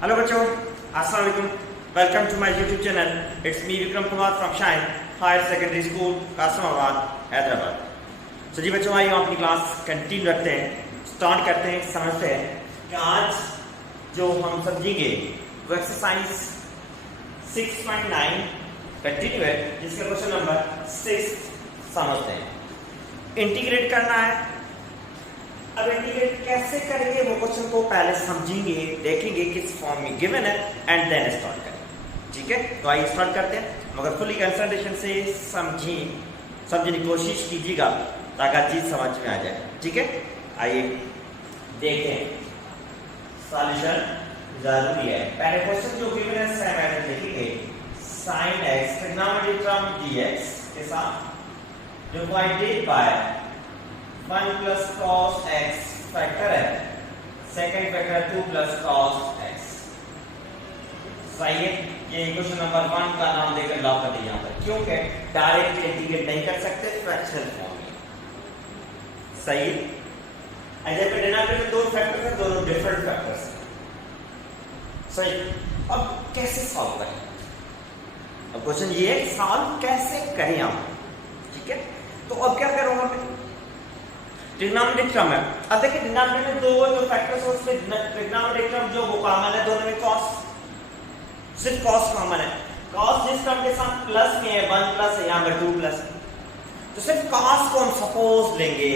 Hello बच्चों, अस्सलाम वालेकुम। Welcome to my YouTube channel. It's me Vikram Kumar from Shine Higher Secondary School Kasmabad Hyderabad. तो जी बच्चों, आइए हम अपनी क्लास कंटिन्यू रखते हैं, स्टार्ट करते हैं, समझते हैं कि आज जो हम समझेंगे वो एक्सरसाइज 6.9 कंटिन्यू है, जिसका क्वेश्चन नंबर 6 समझते हैं। इंटीग्रेट करना है। अब इंटीग्रेट कैसे करेंगे वो क्वेश्चन को पहले समझेंगे, देखेंगे किस फॉर्म में गिवन है एंड देन स्टार्ट करेंगे। ठीक है, तो आइए स्टार्ट करते हैं, मगर फुली कंसंट्रेशन से समझने की कोशिश कीजिएगा ताकि चीज समझ में आ जाए। ठीक है, आइए देखें। सॉल्यूशन जरूरी है। पहले क्वेश्चन जो गिवन है सेम ऐसे लिखेंगे, sin x trigonometric term dx के साथ डिवाइडेड बाय 1 प्लस cos x फैक्टर है, second factor 2 plus cos x। सही है, ये क्वेश्चन नंबर 1 का नाम देकर लॉक कर दिया पर, क्योंकि डायरेक्ट इंटीग्रेट नहीं कर सकते फ्रैक्शनल फॉर्म में। सही है, ऐसे पे डिनोमिनेटर में दो फैक्टर्स हैं, दोनों डिफरेंट फैक्टर्स हैं। सही, अब कैसे सॉल्व करें? अब क्वेश्चन ये है सॉल्व कैसे करें आप। ठीक है, तो अब क्या करूंगा मैं? ट्रिग्नोमेट्रिक टर्म है। अब देखिए डिनोमिनेटर में दो जो फैक्टर्स है उसमें ट्रिग्नोमेट्रिक टर्म जो वो कॉमन है, दोनों में cos, सिर्फ cos कॉमन है। cos जिस टर्म के साथ प्लस में है 1 प्लस है, यहां पर 2 प्लस है, तो सिर्फ cos को हम सपोज लेंगे,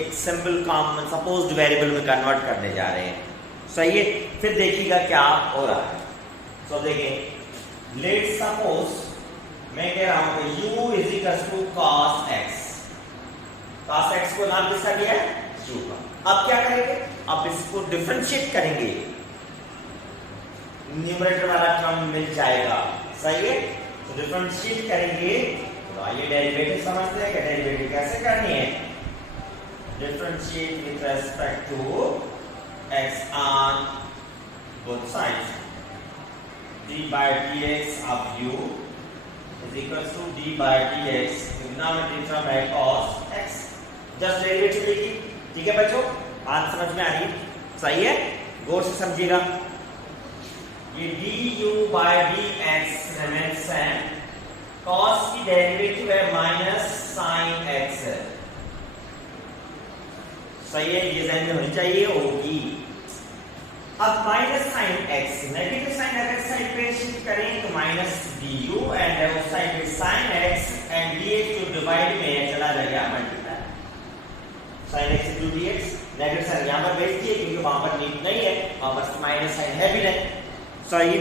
एक सिंपल कॉमन सपोज्ड वेरिएबल में कन्वर्ट करने जा रहे हैं। सही है, फिर देखिएगा क्या हो रहा है। तो देखिए, लेट्स सपोज मैं कह रहा हूं कि u is equal to cos x। cos x को नाम किसका दिया है? u का। अब क्या करेंगे? अब इसको डिफरेंशिएट करेंगे, न्यूमरेटर वाला टर्म मिल जाएगा। सही है, तो डिफरेंशिएट करेंगे। तो आइए डेरिवेटिव समझते हैं कि डेरिवेटिव कैसे करनी है। Differentiate with respect to x on both sides. d by dx of u is equal to d by dx trigonometric term है cos x। जस्ट डेरिवेटिव लिखी। ठीक है बच्चों, बात समझ में आ रही है? सही है, गौर से समझिएगा। ये du by dx remain same, cos की डेरिवेटिव है माइनस sin x। सही है, ये ध्यान में होनी चाहिए, होगी। अब minus sine x, negative sine अगर साइड पे शिफ्ट करें तो माइनस du एंड उस साइड पे sin x एंड dx जो डिवाइड में है चला जाएगा multiply. sin x into dx, negative sine यहां पर भेज दिए क्योंकि वहां पर नीड नहीं है, वहां पर माइनस साइन है भी नहीं। सही,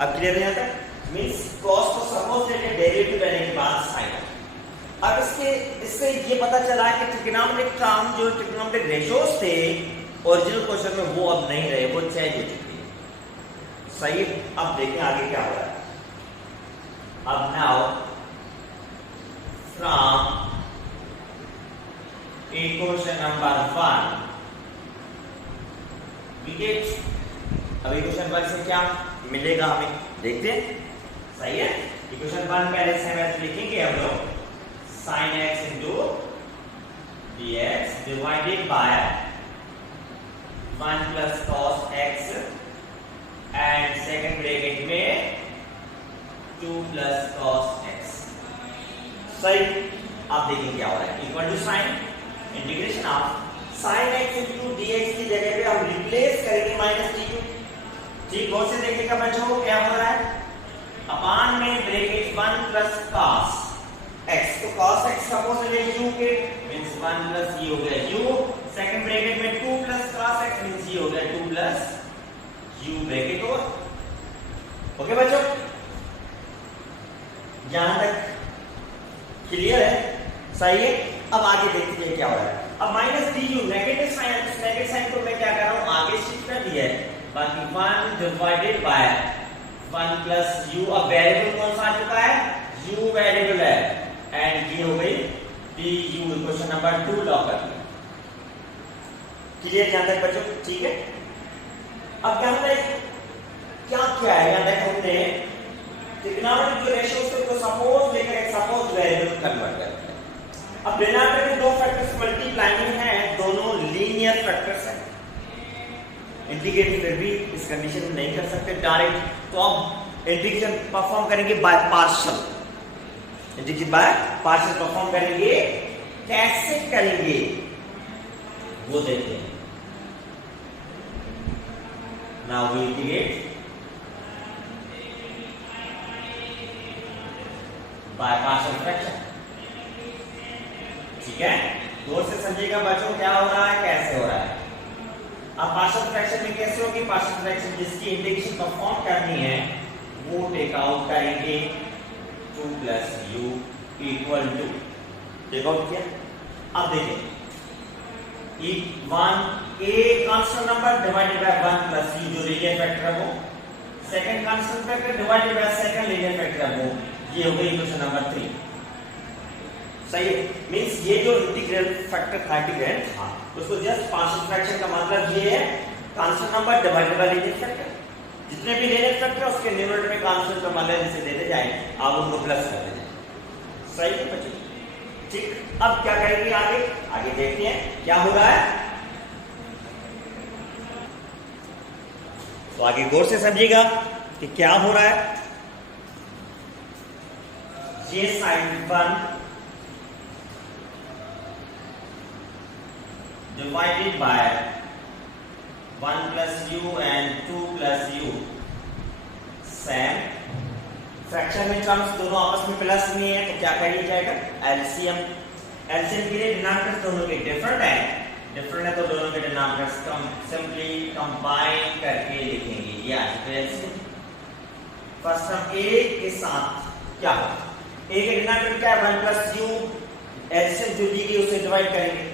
अब क्लियर है? यहां तक मींस cos को सपोज लेके डेरिवेटिव लेने के बाद sin। अब इससे ये पता चला कि ट्रिग्नोमेट्रिक टर्म जो ट्रिग्नोमेट्रिक रेशियोज थे ओरिजिनल क्वेश्चन में वो अब नहीं रहे, वो चेंज हो चुके हैं। सही, अब देखें आगे क्या हो रहा है। अब now from equation number 1 we get, अब इक्वेशन 1 से क्या मिलेगा हमें देखते हैं। सही है, इक्वेशन 1 पहले से हम लिखेंगे हम लोग, sin x into dx divided by 1 plus cos x and second bracket में 2 plus cos x। सही, आप देखिए क्या हो रहा है। Equal to sine integration of sin x into dx की जगह पे हम रिप्लेस करेंगे माइनस du। ठीक, गौर से देखिएगा बच्चों क्या हो रहा है। अपान में ब्रैकेट 1 plus cos x, तो cos x सपोज ले u के मींस 1 plus ये हो गया u, सेकंड ब्रैकेट में 2 plus cos x मींस ये हो गया 2 plus u ब्रैकेट और। ओके बच्चों, यहां तक क्लियर है? सही है, अब आगे देखते हैं क्या हो रहा है। अब माइनस du नेगेटिव साइन को मैं क्या कर रहा हूं, आगे शिफ्ट कर दिया है, बाकी 1 डिवाइडेड बाय 1 plus u। अब वेरिएबल कौन सा आ चुका है? u वेरिएबल है एंड ये हो गई du। क्वेश्चन नंबर 2 लॉक कर दिया। क्लियर यहां तक बच्चों? ठीक है, अब यहां तक क्या क्या है, यहां तक हमने ट्रिग्नोमेट्रिक जो रेशियोज थे तो सपोज लेकर एक सपोज वेरिएबल कन्वर्ट करते हैं। अब डिनोमिनेटर में दो फैक्टर्स मल्टीप्लाइंग हैं, दोनों लीनियर फैक्टर्स हैं। इंटीग्रेट फिर भी इस कंडीशन में नहीं कर सकते डायरेक्ट, तो अब इंटीग्रेशन परफॉर्म करेंगे by partial, integration by partial perform करेंगे। कैसे करेंगे वो देखते हैं। Now we integrate by partial fraction, ठीक है। गौर से समझिएगा बच्चों क्या हो रहा है, कैसे हो रहा है। अब पार्शियल फ्रैक्शन में कैसे होगी, पार्शियल फ्रैक्शन जिसकी इंटीग्रेशन परफॉर्म करनी है वो टेक आउट करेंगे 2 plus u equal to, take out किया। अब देखें a constant number divided by 1 plus u जो लीनियर फैक्टर है वो, second constant factor divided by second linear factor है वो, ये हो गई इक्वेशन नंबर 3। सही है, मींस ये जो इंटीग्रल फैक्टर था इंटीग्रेंड था उसको जस्ट पार्शियल फ्रैक्शन का मतलब ये है constant number divided bye linear factor, जितने भी लीनियर फैक्टर उसके न्यूमरेटर में कांस्टेंट का मतलब जिसे देते जाए आप उनको प्लस कर देते जाए। सही है बच्चों, ठीक। अब क्या करेंगे आगे, आगे देखते हैं क्या हो रहा है। तो आगे गौर से समझिएगा कि क्या हो रहा है। ये sign 1 divided by 1 plus u and 2 plus u, same fraction में टर्म्स दोनों आपस में प्लस में है तो क्या करिए जाएगा एलसीएम, एलसीएम के लिए डिनोमिनेटर्स दोनों के डिफरेंट है तो दोनों के डिनोमिनेटर्स कम सिंपली कंबाइन करके लिखेंगे। ये एलसीएम फर्स्ट टर्म a के साथ क्या होगा, a के डिनोमिनेटर क्या है 1 प्लस u, एलसीएम जो दी गई उसे डिवाइड करेंगे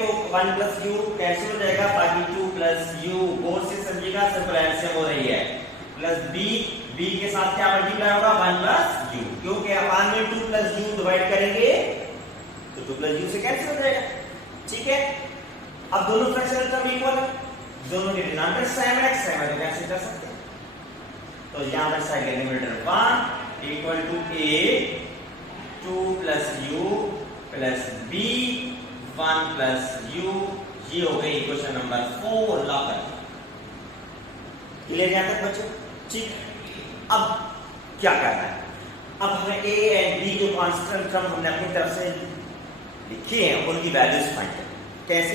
तो 1 प्लस यू कैंसिल हो जाएगा, बाकी 2 प्लस यू। गौर से समझिएगा, सिंपल एलसीएम हो रही है, प्लस बी के साथ क्या मल्टीप्लाई होगा 1 प्लस यू, क्योंकि अपान में 2 प्लस यू डिवाइड करेंगे तो 2 प्लस यू से कैंसिल हो जाएगा, ठीक है। अब दोनों फ्रैक्शन टर्म इक्वल है, दोनों के डिनोमिनेटर सेम है तो कैंसिल कर सकते हैं। तो यहां पर साइड का numerator 1 equal to a 2 plus u plus b 1 plus u, ये हो गई इक्वेशन नंबर 4 लॉक कर। क्लियर यहां तक बच्चों, ठीक। अब क्या करना है, अब हमें a एंड b जो कांस्टेंट टर्म हमने अपनी तरफ से लिखे हैं उनकी वैल्यूज फाइंड करनी। कैसे,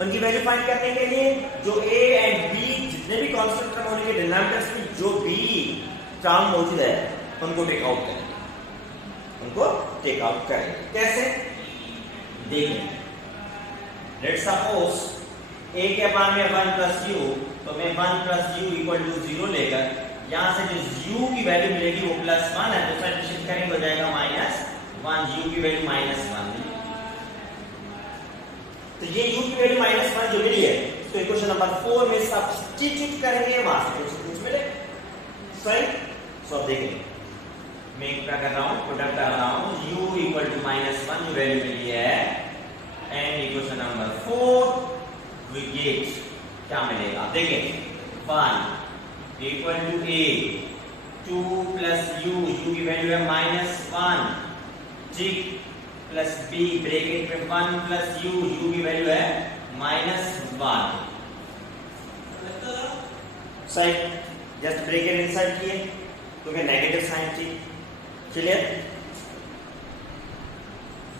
उनकी वैल्यू फाइंड करने के लिए जो a एंड b जितने भी कांस्टेंट टर्म होंगे डिनोमिनेटर्स में जो b टर्म मौजूद है उनको टेक आउट करेंगे, कैसे देखें। लेट्स सपोज a के मान में 1 प्लस यू, तो मैं 1 प्लस यू इक्वल टू 0 लेकर यहां से जो u की वैल्यू मिलेगी वो प्लस 1 है तो सब्ट्रैक्शन करेंगे हो जाएगा -1, u की वैल्यू -1। तो ये u की वैल्यू -1 जो मिली है तो इक्वेशन नंबर 4 में सब्स्टिट्यूट करेंगे, वहां से कुछ मिलेगा। सही, सो देखेंगे मैं क्या कर रहा हूं, प्रोडक्ट कर रहा हूं u इक्वल टू -1 जो वैल्यू मिली है and equation number 4 we get क्या मिलेगा, देखें 1 equal to a 2 plus u की वैल्यू है -1, ठीक, प्लस b ब्रैकेट में 1 प्लस u की वैल्यू है -1। सही, जस्ट ब्रैकेट इंसर्ट किए क्योंकि नेगेटिव साइन थी। Clear,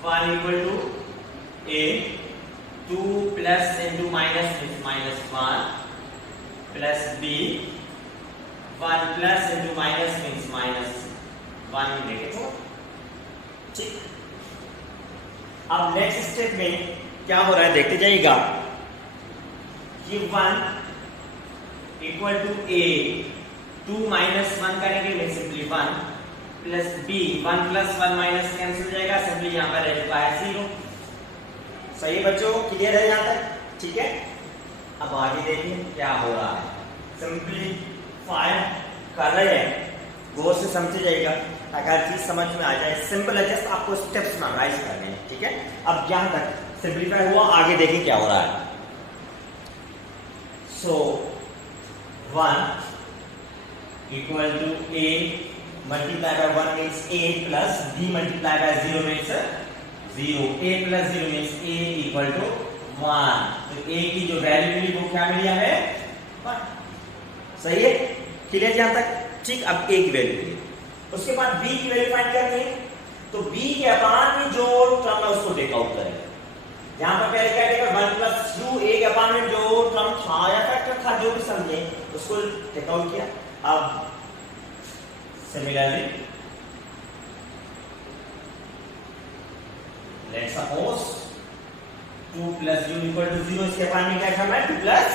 1 equal to a 2 plus into minus -1 plus b 1 plus into minus means -1 negative, ठीक। अब नेक्स्ट स्टेप में क्या हो रहा है देखते जाइएगा। ये 1 इक्वल टू a 2 -1 करेंगे मैं simply 1 plus b 1 plus 1 minus cancel हो जाएगा, सिंपली यहां पर रह जाएगा 0। सही है बच्चों, क्लियर है यहां तक, ठीक है। अब आगे देखिए क्या हो रहा है, सिंपलीफाई कर रहे हैं, गौर से समझे जाइएगा ताकि हर चीज समझ में आ जाए। सिंपल है, जस्ट आपको स्टेप्स मेमोराइज करने हैं, ठीक है। अब यहां तक सिंपलीफाई हुआ, आगे देखिए क्या हो रहा है। So 1 equal to a multiply by 1 means a plus b multiply by 0 means 0, a plus 0 means a equal to 1, तो a की जो वैल्यू मिली वो क्या मिली हमें 1। सही है, क्लियर यहां तक? ठीक, अब a की वैल्यू मिली, उसके बाद b की वैल्यू फाइंड करनी है, तो b के अपान में जो टर्म है उसको टेक आउट करेंगे। यहां पर पहले क्या करेगा 1 प्लस u, a के अपान में जो टर्म था या फैक्टर था जो भी समझे उसको टेक आउट किया। अब similarly let's suppose 2 plus u equal to 0, इसके अपान में क्या करना है 2 प्लस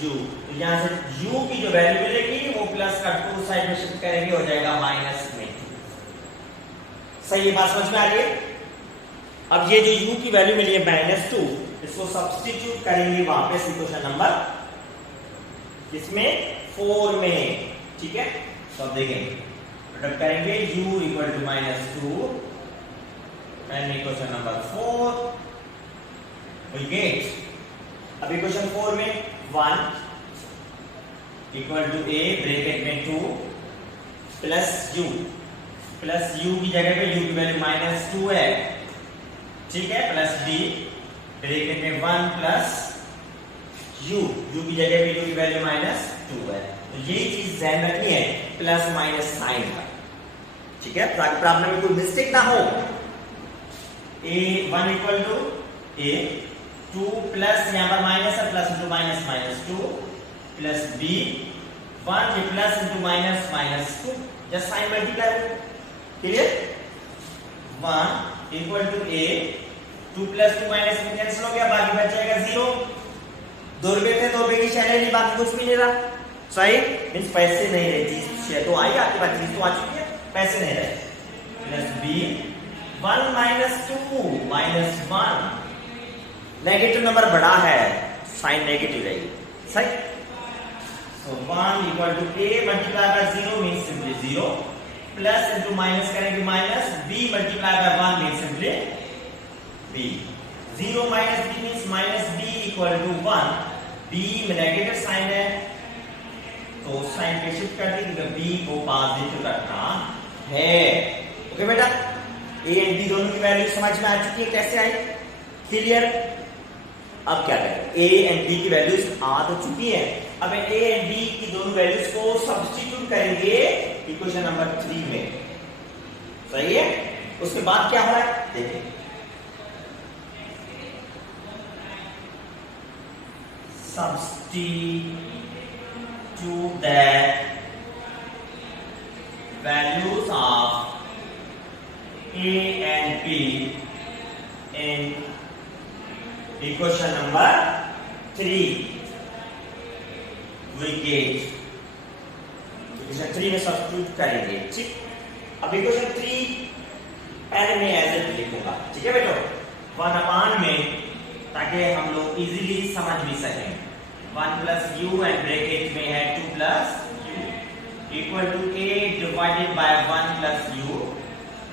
u, तो यहां से u की जो वैल्यू मिलेगी वो प्लस का 2 साइड में शिफ्ट करेंगे, हो जाएगा माइनस में 2। सही है, बात समझ में आ रही है? अब ये जो u की वैल्यू मिली है -2, इसको सब्स्टिट्यूट करेंगे वापस इक्वेशन नंबर किसमें 4 में। ठीक है, तो अब देखेंगे प्रोडक्ट करेंगे u equal to -2 and equation number 4 we get. अब इक्वेशन 4 में 1 इक्वल टू a ब्रैकेट में 2 प्लस u की जगह पे u की वैल्यू -2 है, ठीक है, प्लस b ब्रैकेट में 1 प्लस u की जगह पे u की वैल्यू -2 है। तो यही चीज ध्यान रखनी है, प्लस माइनस साइन का। ठीक है, ताकि प्रॉब्लम में कोई मिस्टेक ना हो। a 1 equal to a 2 plus यहां पर माइनस है, plus into minus -2 plus b 1 plus into -2, just sine multiply. Clear? 1 equal to a 2 plus 2 minus में कैंसिल हो गया, बाकी बच जाएगा 0। 2 रुपए थे, 2 रुपए की चैनल नहीं, बाकी कुछ भी नहीं रहा। सही मींस पैसे नहीं रहे, चीज तो आई, आपके पास चीज तो आ चुकी है, पैसे नहीं रहे। प्लस b 1 -2 -1, नेगेटिव नंबर बड़ा है, साइन नेगेटिव रहेगी। सही, so 1 equal to a multiply by 0 means simply 0 plus into minus करेंगे minus b multiply by 1 means simply b। 0 minus b means minus b equal to 1। b में negative sign है तो sign पे shift कर देंगे, b को positive रखना है। ओके बेटा, a एंड b दोनों की वैल्यू समझ में आ चुकी है, कैसे आई? क्लियर? अब क्या करें, a एंड b की वैल्यूज आ तो चुकी है, अब a एंड b की दोनों वैल्यूज को सब्स्टिट्यूट करेंगे इक्वेशन नंबर 3 में। सही है, उसके बाद क्या हो रहा है देखिए। Substitute the values of a and b in equation number 3 we get equation 3 में सब्स्टिट्यूट करेंगे। ठीक, अब इक्वेशन 3 पहले मैं ऐसे लिखूंगा, ठीक है बेटो, 1 अपान में, ताकि हम लोग इजीली समझ भी सकें। 1 प्लस u एंड ब्रैकेट में है 2 plus u equal to a divided by 1 plus u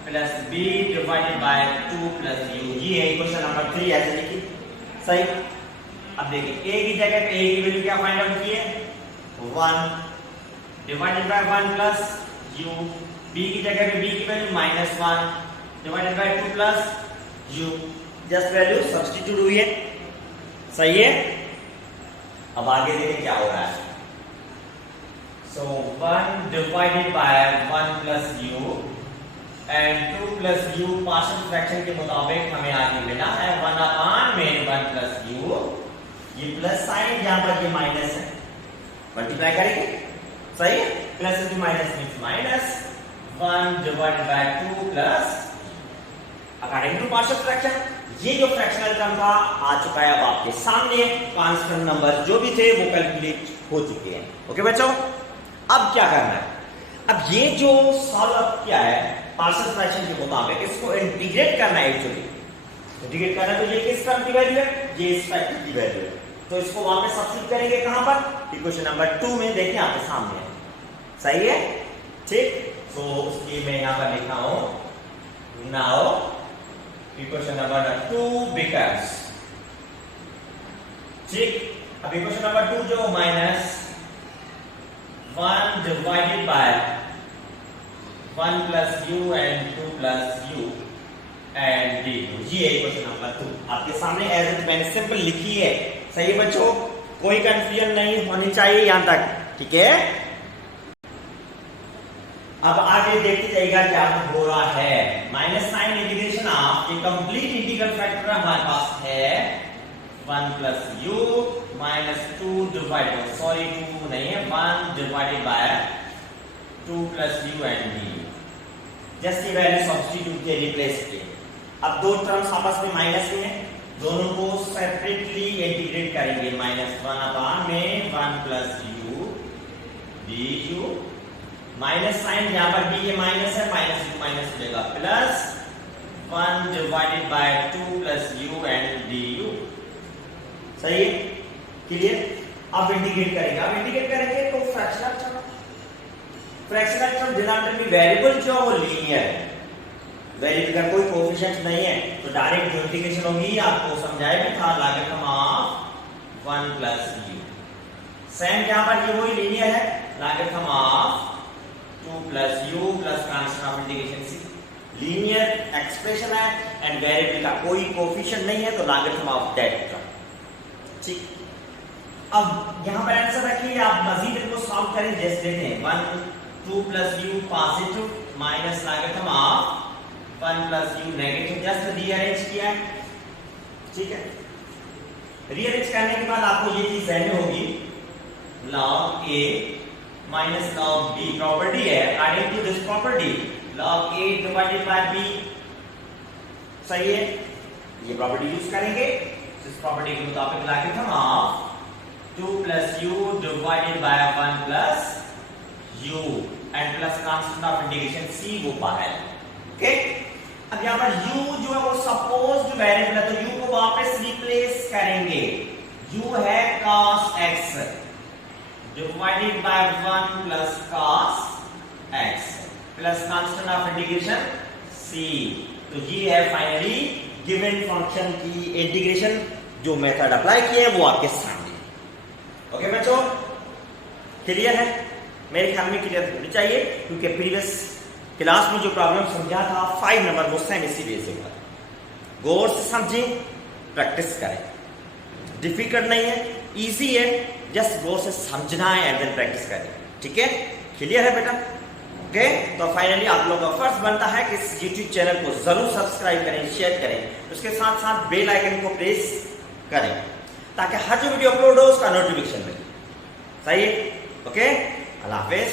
plus b divided by 2 plus u। ये है इक्वेशन नंबर 3, ऐसे लिखी। सही, अब देखिए a की जगह पे a की वैल्यू क्या फाइंड आउट की है 1 divided by 1 plus u, b की जगह पे b की value -1 divided by 2 plus u, just value substitute हुई है। सही है, अब आगे देखिए क्या हो रहा है। So 1 divided by 1 plus u and 2 plus u partial fraction के मुताबिक हमें आगे मिला है 1 अपान में 1 प्लस u, ये प्लस साइन यहां पर ये माइनस है, मल्टीप्लाई करेंगे। सही है, plus into minus means minus 1 divided by 2 plus according to partial fraction. ये जो फ्रैक्शनल टर्म था आ चुका है अब आपके सामने, कांस्टेंट नंबर जो भी थे वो कैलकुलेट हो चुके हैं। ओके बच्चों, अब क्या करना है, अब ये जो सॉल्व किया है पार्शियल फ्रैक्शन के मुताबिक, इसको इंटीग्रेट करना है। एक्चुअली इंटीग्रेट करना है तो ये किस टर्म की वैल्यू है, ये इस फैक्टर की वैल्यू है, तो इसको वापस सब्स्टिट्यूट करेंगे कहां पर, इक्वेशन नंबर 2 में। देखिए आपके सामने है। सही है, ठीक, तो उसकी मैं यहां पर लिखा हूं नाउ इक्वेशन नंबर 2 becomes, ठीक, अब इक्वेशन नंबर 2 जो minus 1 divided by 1 plus u and 2 plus u and D you. ये क्वेश्चन नंबर 2 आपके सामने एज इट मैंने सिंपल लिखी है। सही है बच्चों, कोई कंफ्यूजन नहीं होनी चाहिए यहां तक, ठीक है। अब आगे देखते जाइएगा क्या हो रहा है। माइनस साइन इंटीग्रेशन ऑफ ये कंप्लीट इंटीग्रल फैक्टर हमारे पास है 1 plus you minus 2 divided, sorry 2 नहीं है, 1 divided by 2 plus you and D. Just ये वैल्यू सब्स्टिट्यूट किए, रिप्लेस किए। अब दो टर्म्स आपस में माइनस में है, दोनों को सेपरेटली इंटीग्रेट करेंगे। माइनस 1 अपॉन में 1 plus u d u, minus sine यहां पर डी ये माइनस है, माइनस यू माइनस हो जाएगा, plus 1 divided by 2 plus you and D you. सही है, क्लियर। अब इंटीग्रेट करेंगे, अब इंटीग्रेट करेंगे तो फ्रैक्शनल टर्म डिनोमिनेटर में वेरिएबल जो वो लीनियर है, वेरिएबल का कोई कोएफिशिएंट नहीं है, तो डायरेक्ट जो इंटीग्रेशन होगी आपको समझाया भी था, लागत ऑफ 1 प्लस यू। सेम यहां पर ये वही लीनियर है, लागत of 2 plus u plus constant of integration c. Linear expression है एंड वेरिएबल का कोई कोएफिशिएंट नहीं है, तो लागत ऑफ दैट टर्म। ठीक, अब यहां पर आंसर रखिए, आप मजीद इनको सॉल्व करें। जैसे देखें 1 2 प्लस यू पॉजिटिव माइनस लागत of 1 plus you negative, just rearrange किया है, ठीक है। रीअरेंज करने के बाद आपको ये चीज ध्यान में होगी, log a minus log b property है, according to this property log a divided by b। सही है, ये प्रॉपर्टी यूज करेंगे। इस प्रॉपर्टी के मुताबिक लागत हम of 2 plus you divided by 1 plus you and plus constant of integration c वो बाहर। ओके, अब यहां पर u जो है वो सपोज्ड वेरिएबल है, तो u को वापस रिप्लेस करेंगे। u है cos x डिवाइडेड बाय 1 प्लस cos x plus constant of integration c। तो ये है फाइनली गिवन फंक्शन की इंटीग्रेशन, जो मेथड अप्लाई किए वो आपके सामने। ओके बच्चों, क्लियर है? मेरे ख्याल में क्लियर होनी चाहिए, क्योंकि प्रीवियस क्लास में जो प्रॉब्लम समझा था 5 नंबर वो सेम इसी बेस पर। गौर से समझें, प्रैक्टिस करें, डिफिकल्ट नहीं है, इजी है, जस्ट गौर से समझना है एंड देन प्रैक्टिस करें। ठीक है, क्लियर है बेटा? ओके, तो फाइनली आप लोगों का फर्ज बनता है कि इस यूट्यूब चैनल को जरूर सब्सक्राइब करें, शेयर करें, उसके साथ साथ बेल आइकन को प्रेस करें, ताकि हर जो वीडियो अपलोड हो उसका नोटिफिकेशन मिले। सही है? ओके, अल्लाह हाफिज।